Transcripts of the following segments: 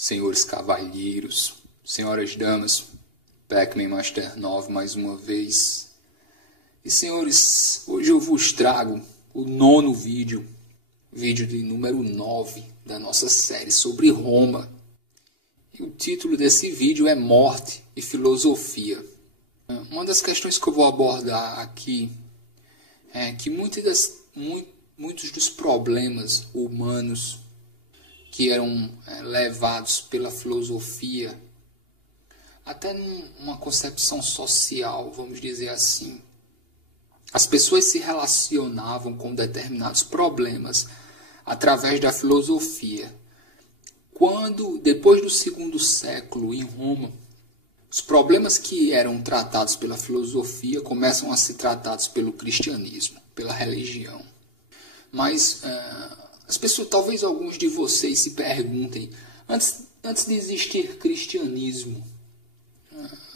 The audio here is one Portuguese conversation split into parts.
senhores cavalheiros, senhoras damas, Pac-Man Master 9 mais uma vez. E senhores, hoje eu vos trago o nono vídeo de número 9 da nossa série sobre Roma. E o título desse vídeo é Morte e Filosofia. Uma das questões que eu vou abordar aqui é que muitos dos problemas humanos que eram levados pela filosofia, até numa concepção social, vamos dizer assim, as pessoas se relacionavam com determinados problemas através da filosofia. Quando, depois do segundo século, em Roma, os problemas que eram tratados pela filosofia começam a ser tratados pelo cristianismo, pela religião. Mas as pessoas, talvez alguns de vocês se perguntem, antes de existir cristianismo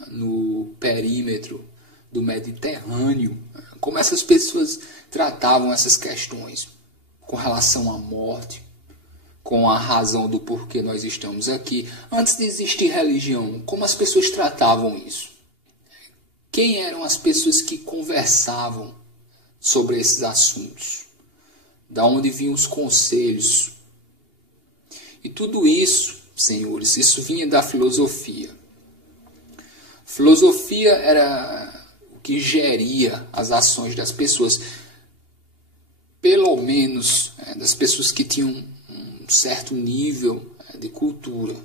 no perímetro do Mediterrâneo, como essas pessoas tratavam essas questões com relação à morte, com a razão do porquê nós estamos aqui. Antes de existir religião, como as pessoas tratavam isso? Quem eram as pessoas que conversavam sobre esses assuntos? Da onde vinham os conselhos? E tudo isso, senhores, isso vinha da filosofia. Filosofia era o que geria as ações das pessoas, pelo menos das pessoas que tinham um certo nível de cultura.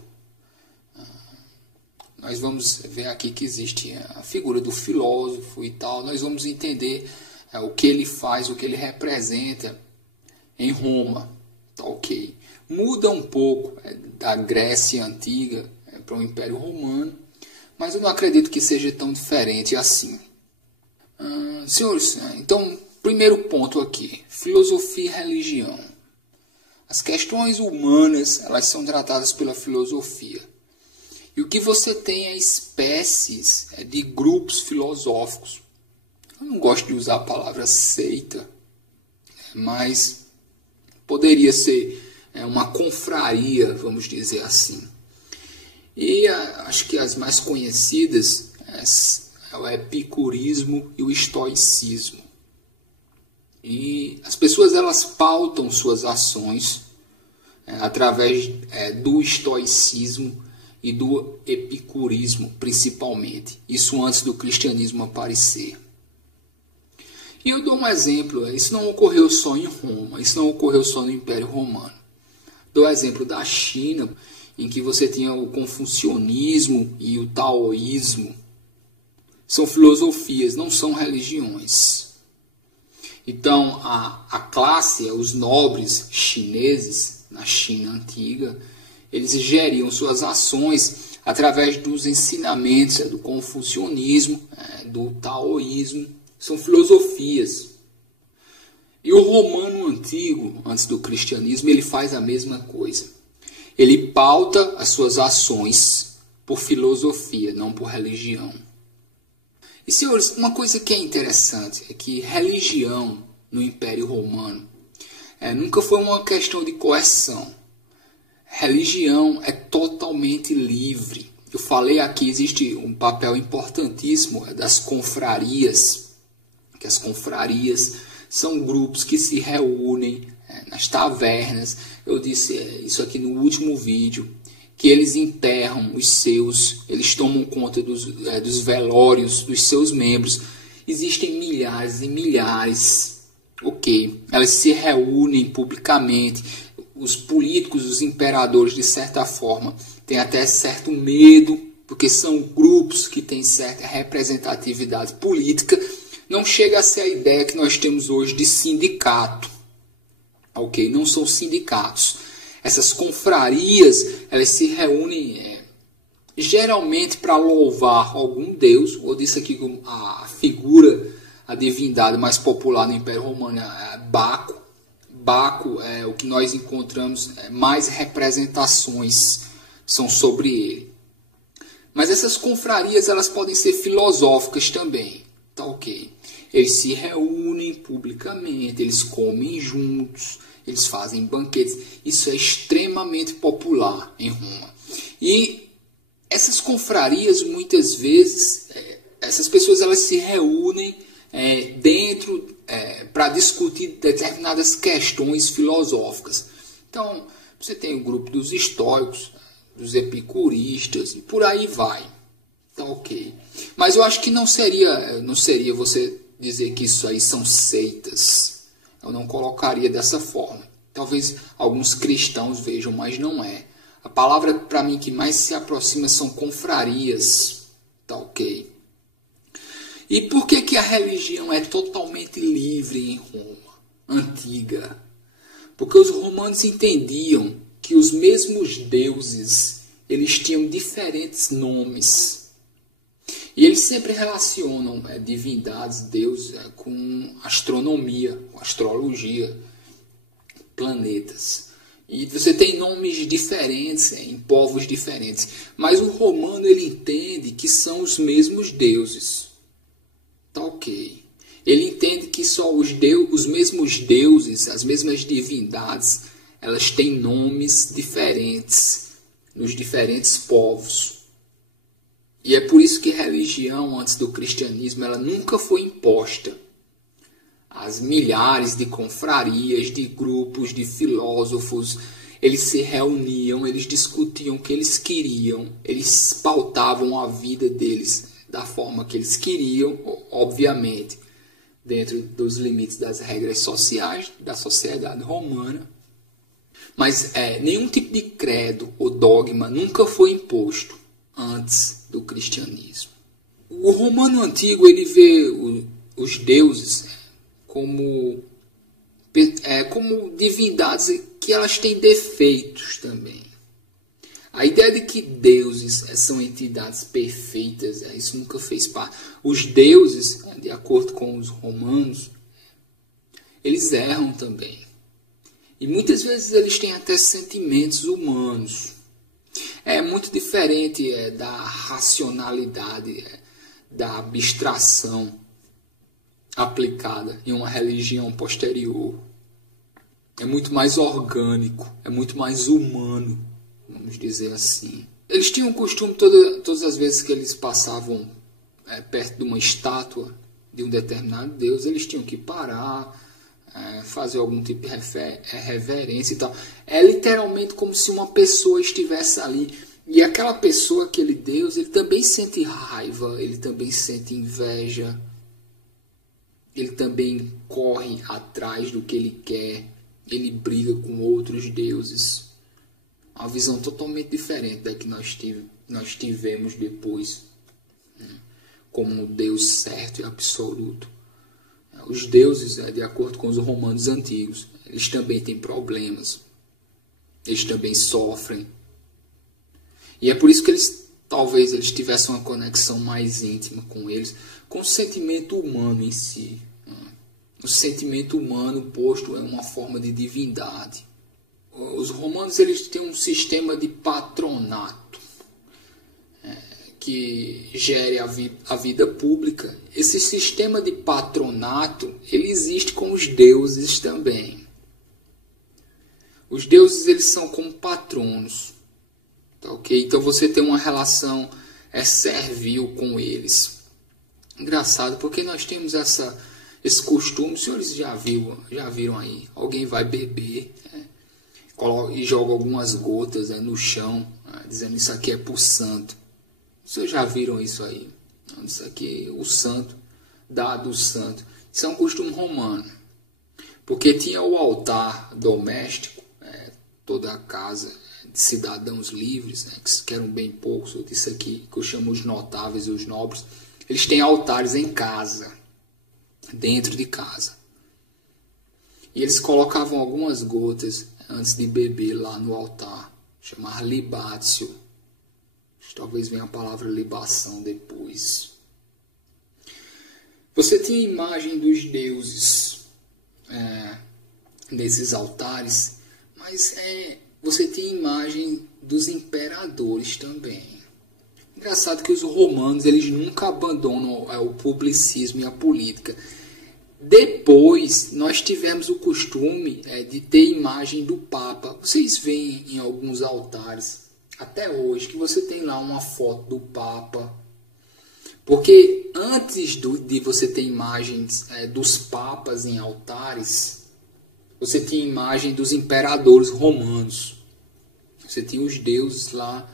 Nós vamos ver aqui que existe a figura do filósofo e tal. Nós vamos entender o que ele faz, o que ele representa em Roma. Tá, ok. Muda um pouco da Grécia Antiga para o Império Romano, mas eu não acredito que seja tão diferente assim. Senhores, então, primeiro ponto aqui, filosofia e religião. As questões humanas, elas são tratadas pela filosofia. E o que você tem é espécies de grupos filosóficos. Eu não gosto de usar a palavra seita, mas poderia ser uma confraria, vamos dizer assim. E acho que as mais conhecidas é o epicurismo e o estoicismo. E as pessoas elas pautam suas ações através do estoicismo e do epicurismo, principalmente. Isso antes do cristianismo aparecer. E eu dou um exemplo, isso não ocorreu só em Roma, isso não ocorreu só no Império Romano. Dou o exemplo da China, em que você tinha o confucionismo e o taoísmo. São filosofias, não são religiões. Então, a classe, os nobres chineses, na China antiga, eles geriam suas ações através dos ensinamentos do confucionismo, do taoísmo. São filosofias. E o romano antigo, antes do cristianismo, ele faz a mesma coisa. Ele pauta as suas ações por filosofia, não por religião. E, senhores, uma coisa que é interessante é que religião no Império Romano nunca foi uma questão de coerção. Religião é totalmente livre. Eu falei aqui, existe um papel importantíssimo das confrarias, que as confrarias são grupos que se reúnem nas tavernas. Eu disse isso aqui no último vídeo, que eles enterram eles tomam conta dos velórios dos seus membros. Existem milhares e milhares, ok? Elas se reúnem publicamente. Os políticos, os imperadores, de certa forma, têm até certo medo, porque são grupos que têm certa representatividade política. Não chega a ser a ideia que nós temos hoje de sindicato. Ok? Não são sindicatos. Essas confrarias, elas se reúnem geralmente para louvar algum deus. Eu disse aqui que a figura, a divindade mais popular no Império Romano é Baco. Baco é o que nós encontramos, mais representações são sobre ele. Mas essas confrarias, elas podem ser filosóficas também. Tá, ok? Eles se reúnem publicamente, eles comem juntos, eles fazem banquetes. Isso é extremamente popular em Roma. E essas confrarias, muitas vezes, essas pessoas elas se reúnem dentro para discutir determinadas questões filosóficas. Então, você tem o grupo dos estoicos, dos epicuristas, e por aí vai. Tá ok. Mas eu acho que não seria você dizer que isso aí são seitas. Eu não colocaria dessa forma. Talvez alguns cristãos vejam, mas não é. A palavra para mim que mais se aproxima são confrarias. Tá ok. E por que a religião é totalmente livre em Roma antiga? Porque os romanos entendiam que os mesmos deuses eles tinham diferentes nomes. E eles sempre relacionam divindades, deuses, com astronomia, com astrologia, planetas. E você tem nomes diferentes em povos diferentes. Mas o romano ele entende que são os mesmos deuses. Tá ok. Ele entende que só os mesmos deuses, as mesmas divindades, elas têm nomes diferentes nos diferentes povos. E é por isso que a religião, antes do cristianismo, ela nunca foi imposta. As milhares de confrarias, de grupos, de filósofos, eles se reuniam, eles discutiam o que eles queriam, eles pautavam a vida deles da forma que eles queriam, obviamente, dentro dos limites das regras sociais da sociedade romana. Mas nenhum tipo de credo ou dogma nunca foi imposto antes do cristianismo. O romano antigo ele vê os deuses como divindades que elas têm defeitos também. A ideia de que deuses são entidades perfeitas, isso nunca fez parte. Os deuses, de acordo com os romanos, eles erram também. E muitas vezes eles têm até sentimentos humanos. É muito diferente da racionalidade, da abstração aplicada em uma religião posterior. É muito mais orgânico, é muito mais humano, vamos dizer assim. Eles tinham o costume, todas as vezes que eles passavam perto de uma estátua de um determinado deus, eles tinham que parar, fazer algum tipo de reverência e tal. É literalmente como se uma pessoa estivesse ali. E aquela pessoa, aquele Deus, ele também sente raiva, ele também sente inveja, ele também corre atrás do que ele quer, ele briga com outros deuses. Uma visão totalmente diferente da que nós tivemos depois, como um Deus certo e absoluto. Os deuses, de acordo com os romanos antigos, eles também têm problemas. Eles também sofrem. E é por isso que talvez eles tivessem uma conexão mais íntima com eles, com o sentimento humano em si. O sentimento humano posto em uma forma de divindade. Os romanos eles têm um sistema de patronato que gere a vida pública. Esse sistema de patronato ele existe com os deuses também. Os deuses eles são como patronos, tá ok? Então você tem uma relação servil com eles. Engraçado, porque nós temos esse costume, os senhores já viram aí, alguém vai beber e joga algumas gotas no chão, dizendo isso aqui é para o santo. Vocês já viram isso aí? Isso aqui, o santo, dado o santo. Isso é um costume romano. Porque tinha o altar doméstico, toda a casa de cidadãos livres, que eram bem poucos, isso aqui que eu chamo os notáveis e os nobres. Eles têm altares em casa, dentro de casa. E eles colocavam algumas gotas antes de beber lá no altar, chamar libatio. Talvez venha a palavra libação depois. Você tinha a imagem dos deuses nesses altares, mas você tinha a imagem dos imperadores também. Engraçado que os romanos eles nunca abandonam o publicismo e a política. Depois nós tivemos o costume de ter a imagem do Papa. Vocês veem em alguns altares até hoje, que você tem lá uma foto do Papa. Porque antes de você ter imagens dos papas em altares, você tinha imagem dos imperadores romanos. Você tinha os deuses lá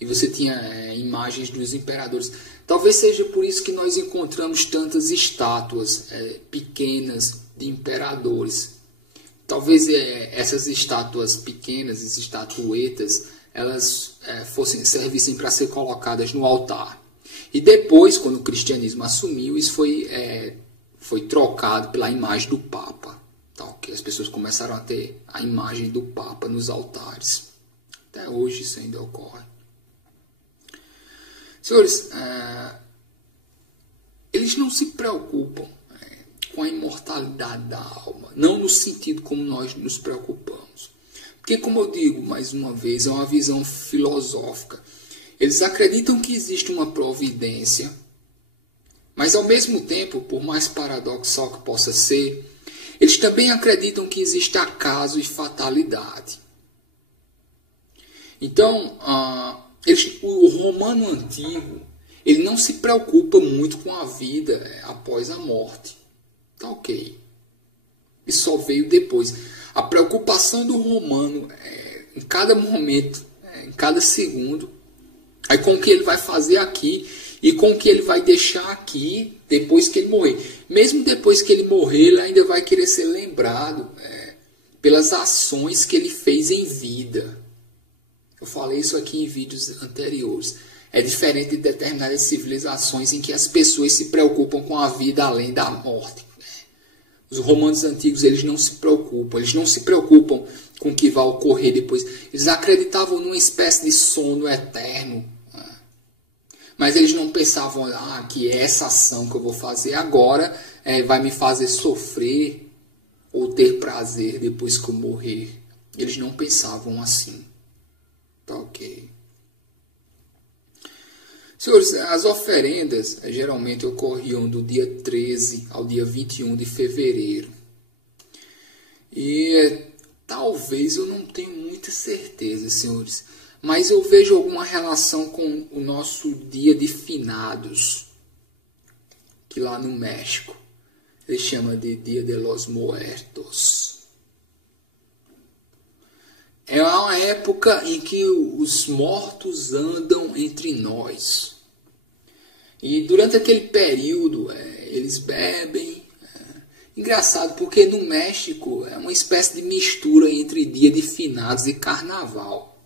e você tinha imagens dos imperadores. Talvez seja por isso que nós encontramos tantas estátuas pequenas de imperadores. Talvez essas estátuas pequenas, essas estatuetas, elas servissem para ser colocadas no altar. E depois, quando o cristianismo assumiu, isso foi trocado pela imagem do Papa. Tá, okay? As pessoas começaram a ter a imagem do Papa nos altares. Até hoje isso ainda ocorre. Senhores, eles não se preocupam com a imortalidade da alma. Não no sentido como nós nos preocupamos. Porque, como eu digo mais uma vez, é uma visão filosófica. Eles acreditam que existe uma providência, mas ao mesmo tempo, por mais paradoxal que possa ser, eles também acreditam que existe acaso e fatalidade. Então, o romano antigo, ele não se preocupa muito com a vida após a morte. Tá ok. Isso só veio depois. A preocupação do romano em cada momento, em cada segundo, é com o que ele vai fazer aqui e com o que ele vai deixar aqui depois que ele morrer. Mesmo depois que ele morrer, ele ainda vai querer ser lembrado pelas ações que ele fez em vida. Eu falei isso aqui em vídeos anteriores. É diferente de determinadas civilizações em que as pessoas se preocupam com a vida além da morte. Os romanos antigos, eles não se preocupam. Eles não se preocupam com o que vai ocorrer depois. Eles acreditavam numa espécie de sono eterno. Mas eles não pensavam que essa ação que eu vou fazer agora vai me fazer sofrer ou ter prazer depois que eu morrer. Eles não pensavam assim. Tá ok. Senhores, as oferendas geralmente ocorriam do dia 13 ao dia 21 de fevereiro. E talvez, eu não tenho muita certeza, senhores, mas eu vejo alguma relação com o nosso dia de finados, que lá no México ele chama de Dia de los Muertos. É uma época em que os mortos andam entre nós. E durante aquele período eles bebem. Engraçado, porque no México é uma espécie de mistura entre dia de finados e carnaval.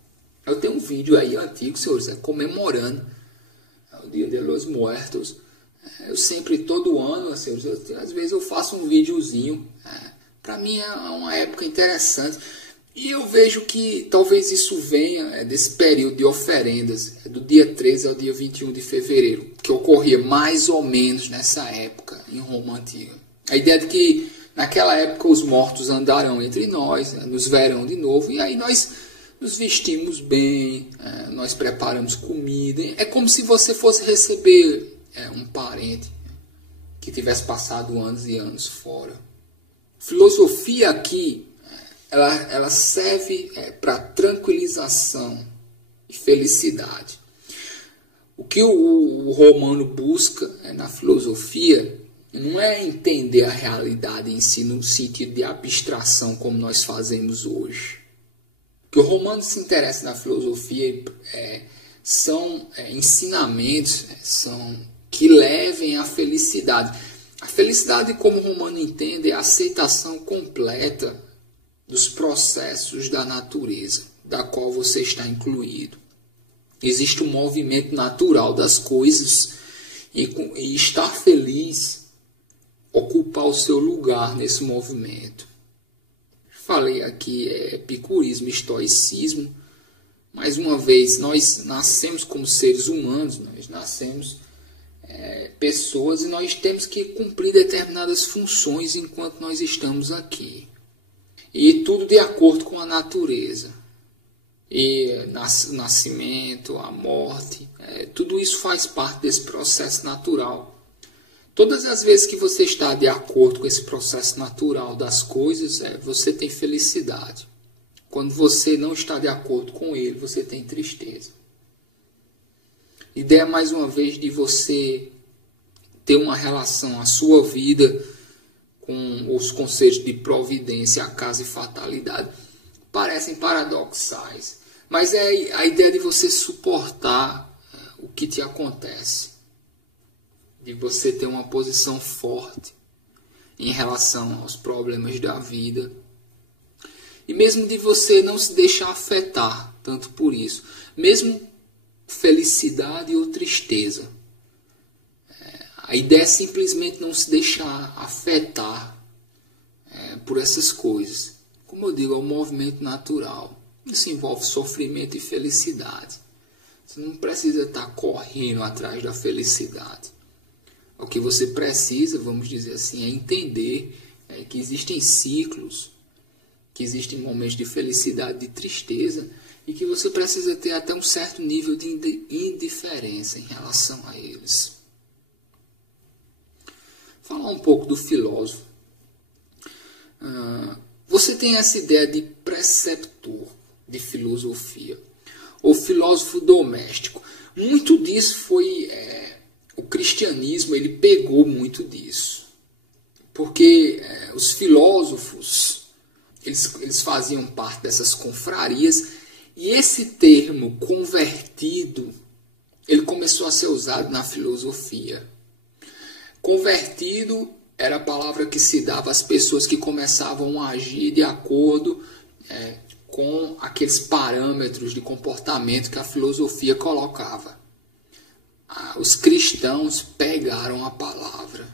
Eu tenho um vídeo aí antigo, senhores, comemorando o Dia de los Muertos. Eu sempre, todo ano, senhores, às vezes eu faço um videozinho. Para mim é uma época interessante. E eu vejo que talvez isso venha desse período de oferendas, do dia 13 ao dia 21 de fevereiro, que ocorria mais ou menos nessa época em Roma Antiga. A ideia de que naquela época os mortos andarão entre nós, nos verão de novo, e aí nós nos vestimos bem, nós preparamos comida. É como se você fosse receber um parente que tivesse passado anos e anos fora. Filosofia aqui, ela serve para tranquilização e felicidade. O que o romano busca na filosofia não é entender a realidade em si no sentido de abstração como nós fazemos hoje. O que o romano se interessa na filosofia são ensinamentos que levem à felicidade. A felicidade, como o romano entende, é a aceitação completa dos processos da natureza, da qual você está incluído. Existe um movimento natural das coisas e estar feliz, ocupar o seu lugar nesse movimento. Falei aqui epicurismo, estoicismo. Mais uma vez, nós nascemos como seres humanos, nós nascemos pessoas e nós temos que cumprir determinadas funções enquanto nós estamos aqui. E tudo de acordo com a natureza. E o nascimento, a morte, tudo isso faz parte desse processo natural. Todas as vezes que você está de acordo com esse processo natural das coisas, você tem felicidade. quando você não está de acordo com ele, você tem tristeza. Ideia, mais uma vez, de você ter uma relação, a sua vida, com os conceitos de providência, acaso e fatalidade, parecem paradoxais. Mas é a ideia de você suportar o que te acontece. De você ter uma posição forte em relação aos problemas da vida. E mesmo de você não se deixar afetar tanto por isso. Mesmo felicidade ou tristeza. A ideia é simplesmente não se deixar afetar por essas coisas. Como eu digo, é um movimento natural. Isso envolve sofrimento e felicidade. Você não precisa estar correndo atrás da felicidade. O que você precisa, vamos dizer assim, é entender que existem ciclos, que existem momentos de felicidade, de tristeza, e que você precisa ter até um certo nível de indiferença em relação a eles. Falar um pouco do filósofo. Você tem essa ideia de preceptor de filosofia, ou filósofo doméstico. Muito disso foi... o cristianismo, ele pegou muito disso. Porque os filósofos, eles faziam parte dessas confrarias, e esse termo convertido, ele começou a ser usado na filosofia. Convertido era a palavra que se dava às pessoas que começavam a agir de acordo com aqueles parâmetros de comportamento que a filosofia colocava. Os cristãos pegaram a palavra.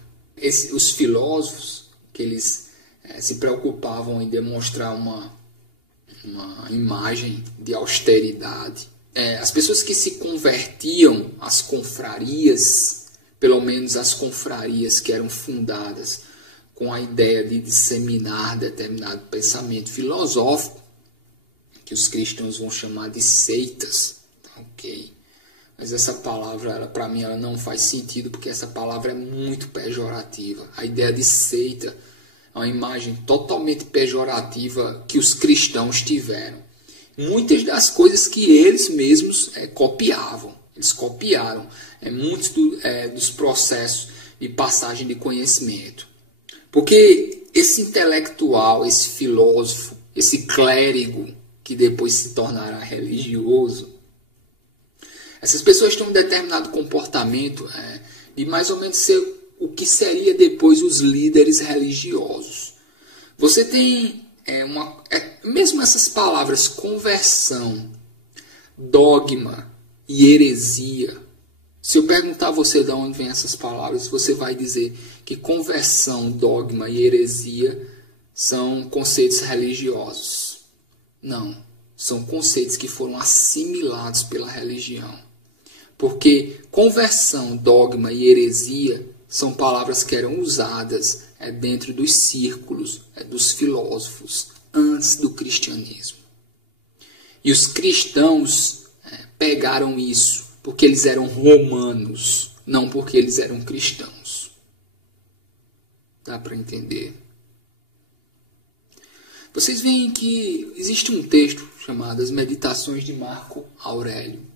Os filósofos, que eles se preocupavam em demonstrar uma imagem de austeridade. As pessoas que se convertiam às confrarias, pelo menos as confrarias que eram fundadas com a ideia de disseminar determinado pensamento filosófico, que os cristãos vão chamar de seitas, ok? Mas essa palavra, para mim, ela não faz sentido, porque essa palavra é muito pejorativa. A ideia de seita é uma imagem totalmente pejorativa que os cristãos tiveram. Muitas das coisas que eles mesmos copiavam. Eles copiaram muitos dos processos de passagem de conhecimento. Porque esse intelectual, esse filósofo, esse clérigo, que depois se tornará religioso, essas pessoas têm um determinado comportamento de mais ou menos ser o que seria depois os líderes religiosos. Você tem mesmo essas palavras conversão, dogma e heresia. Se eu perguntar a você de onde vêm essas palavras, você vai dizer que conversão, dogma e heresia são conceitos religiosos. Não, são conceitos que foram assimilados pela religião. Porque conversão, dogma e heresia são palavras que eram usadas dentro dos círculos dos filósofos antes do cristianismo. E os cristãos pegaram isso porque eles eram romanos, não porque eles eram cristãos. Dá para entender? Vocês veem que existe um texto chamado As Meditações de Marco Aurélio.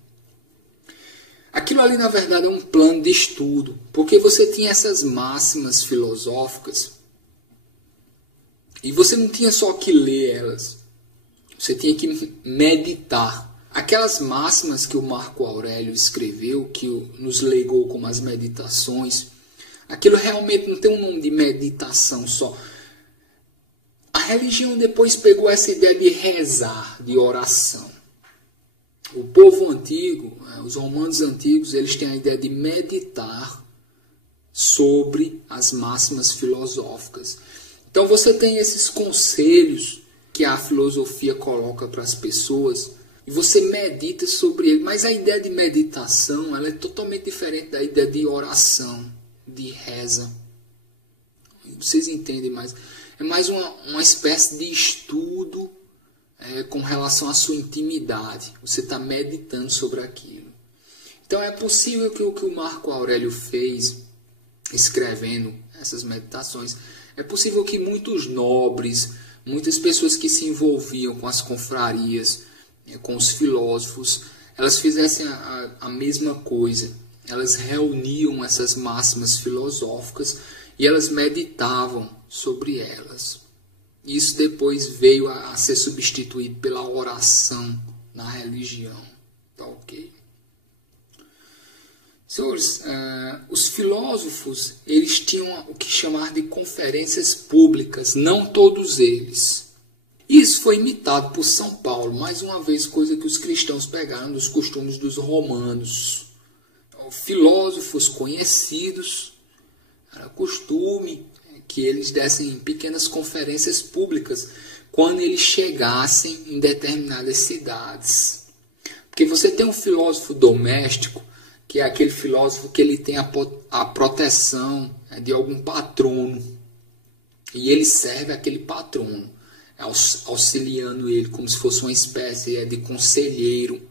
Aquilo ali, na verdade, é um plano de estudo, porque você tinha essas máximas filosóficas e você não tinha só que ler elas, você tinha que meditar. Aquelas máximas que o Marco Aurélio escreveu, que nos legou como as meditações, aquilo realmente não tem um nome de meditação só. A religião depois pegou essa ideia de rezar, de oração. O povo antigo, os romanos antigos, eles têm a ideia de meditar sobre as máximas filosóficas. Então você tem esses conselhos que a filosofia coloca para as pessoas e você medita sobre ele. Mas a ideia de meditação, ela é totalmente diferente da ideia de oração, de reza. Vocês entendem mais? É mais uma espécie de estudo com relação à sua intimidade. Você está meditando sobre aquilo. Então é possível que o que o Marco Aurélio fez, escrevendo essas meditações, é possível que muitos nobres, Muitas pessoas que se envolviam com as confrarias, com os filósofos, elas fizessem a mesma coisa. Elas reuniam essas máximas filosóficas e elas meditavam sobre elas. Isso depois veio a ser substituído pela oração na religião. Tá ok? Senhores, os filósofos, eles tinham o que chamar de conferências públicas, não todos eles. Isso foi imitado por São Paulo, mais uma vez, coisa que os cristãos pegaram dos costumes dos romanos. Filósofos conhecidos, era costume que eles dessem pequenas conferências públicas quando eles chegassem em determinadas cidades. Porque você tem um filósofo doméstico, que é aquele filósofo que ele tem a proteção de algum patrono. E ele serve aquele patrono, auxiliando ele como se fosse uma espécie de conselheiro.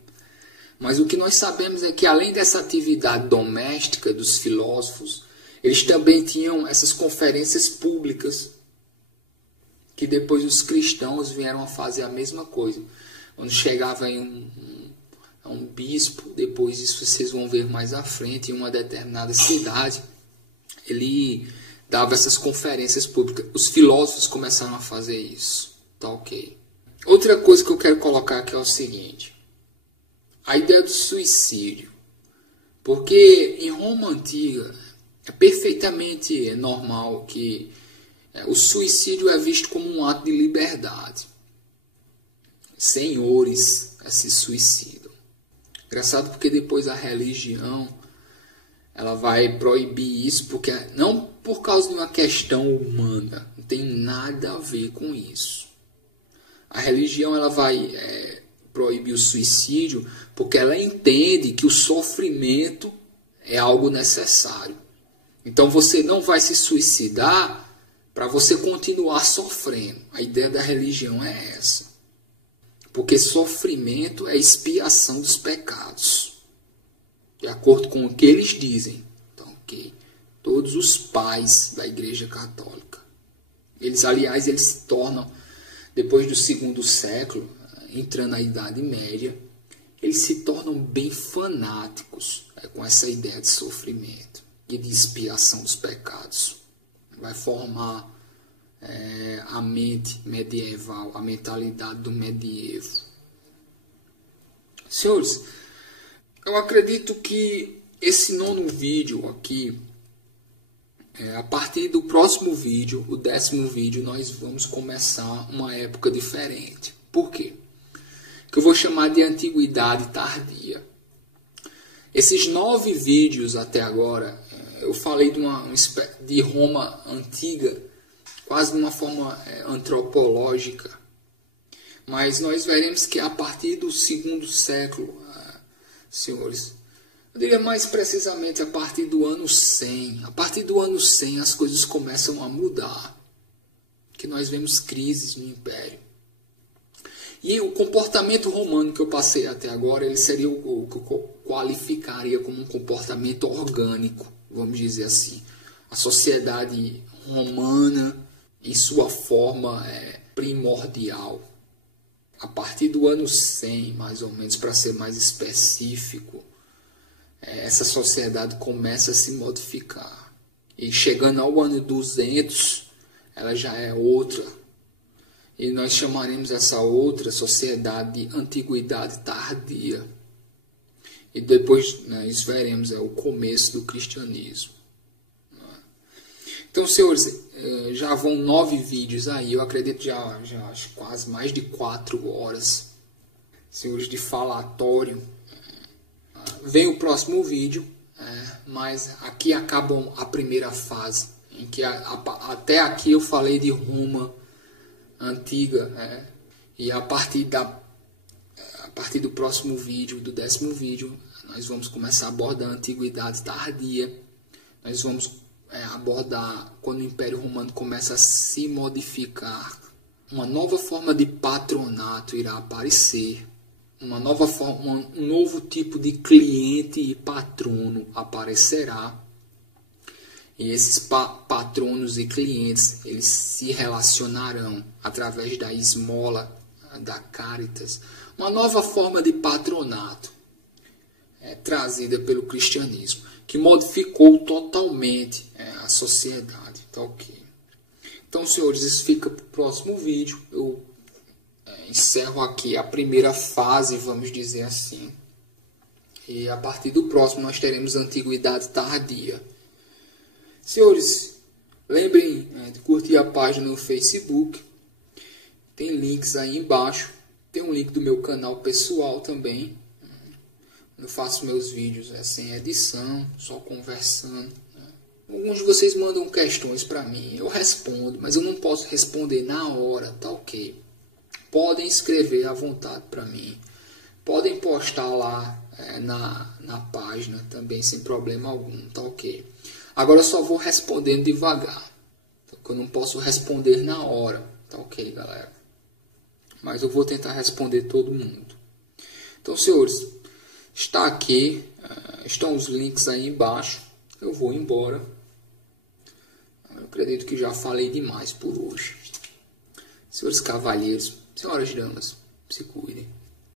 Mas o que nós sabemos é que além dessa atividade doméstica dos filósofos, eles também tinham essas conferências públicas, que depois os cristãos vieram a fazer a mesma coisa. Quando chegava em um bispo, depois isso vocês vão ver mais à frente, em uma determinada cidade, ele dava essas conferências públicas. Os filósofos começaram a fazer isso. Tá ok. Outra coisa que eu quero colocar aqui é o seguinte. A ideia do suicídio. Porque em Roma Antiga é perfeitamente normal que o suicídio é visto como um ato de liberdade. Senhores se suicidam. Engraçado porque depois a religião ela vai proibir isso, porque não por causa de uma questão humana, não tem nada a ver com isso. A religião ela vai proibir o suicídio porque ela entende que o sofrimento é algo necessário. Então você não vai se suicidar para você continuar sofrendo. A ideia da religião é essa. Porque sofrimento é expiação dos pecados. De acordo com o que eles dizem. Então, ok. Todos os pais da Igreja Católica. Eles, aliás, eles se tornam, depois do 2º século, entrando na Idade Média, eles se tornam bem fanáticos com essa ideia de sofrimento e de expiação dos pecados. Vai formar a mente medieval, a mentalidade do medievo. Senhores, eu acredito que esse 9º vídeo aqui, a partir do próximo vídeo, o 10º vídeo, nós vamos começar uma época diferente. Por quê? Que eu vou chamar de Antiguidade Tardia. Esses 9 vídeos até agora, eu falei de Roma Antiga, quase de uma forma antropológica. Mas nós veremos que a partir do 2º século, senhores, eu diria mais precisamente a partir do ano 100. A partir do ano 100 as coisas começam a mudar. Que nós vemos crises no Império. E o comportamento romano que eu passei até agora, ele seria o que eu qualificaria como um comportamento orgânico, vamos dizer assim. A sociedade romana, em sua forma primordial. A partir do ano 100, mais ou menos, para ser mais específico, essa sociedade começa a se modificar. E chegando ao ano 200, ela já é outra. E nós chamaremos essa outra sociedade de Antiguidade Tardia. E depois nós veremos o começo do cristianismo. Então, senhores, já vão 9 vídeos aí. Eu acredito já acho quase mais de 4 horas, senhores, de falatório. Vem o próximo vídeo, mas aqui acaba a primeira fase, em que até aqui eu falei de Roma Antiga, e a partir do próximo vídeo, do 10º vídeo, nós vamos começar a abordar a Antiguidade Tardia. Nós vamos abordar quando o Império Romano começa a se modificar. Uma nova forma de patronato irá aparecer. Uma nova forma, um novo tipo de cliente e patrono aparecerá. E esses patronos e clientes, eles se relacionarão através da esmola, da Caritas, uma nova forma de patronato trazida pelo cristianismo, que modificou totalmente a sociedade. Tá ok? Então, senhores, isso fica para o próximo vídeo. Eu encerro aqui a primeira fase, vamos dizer assim. E a partir do próximo nós teremos a Antiguidade Tardia. Senhores, lembrem de curtir a página no Facebook. Tem links aí embaixo. Tem um link do meu canal pessoal também. Eu faço meus vídeos sem edição, só conversando. Alguns de vocês mandam questões para mim. Eu respondo, mas eu não posso responder na hora, tá ok? Podem escrever à vontade para mim. Podem postar lá na página também, sem problema algum, tá ok? Agora eu só vou respondendo devagar, porque eu não posso responder na hora, tá ok, galera? Mas eu vou tentar responder todo mundo. Então, senhores, está aqui, estão os links aí embaixo. Eu vou embora. Eu acredito que já falei demais por hoje. Senhores cavalheiros, senhoras damas, se cuidem.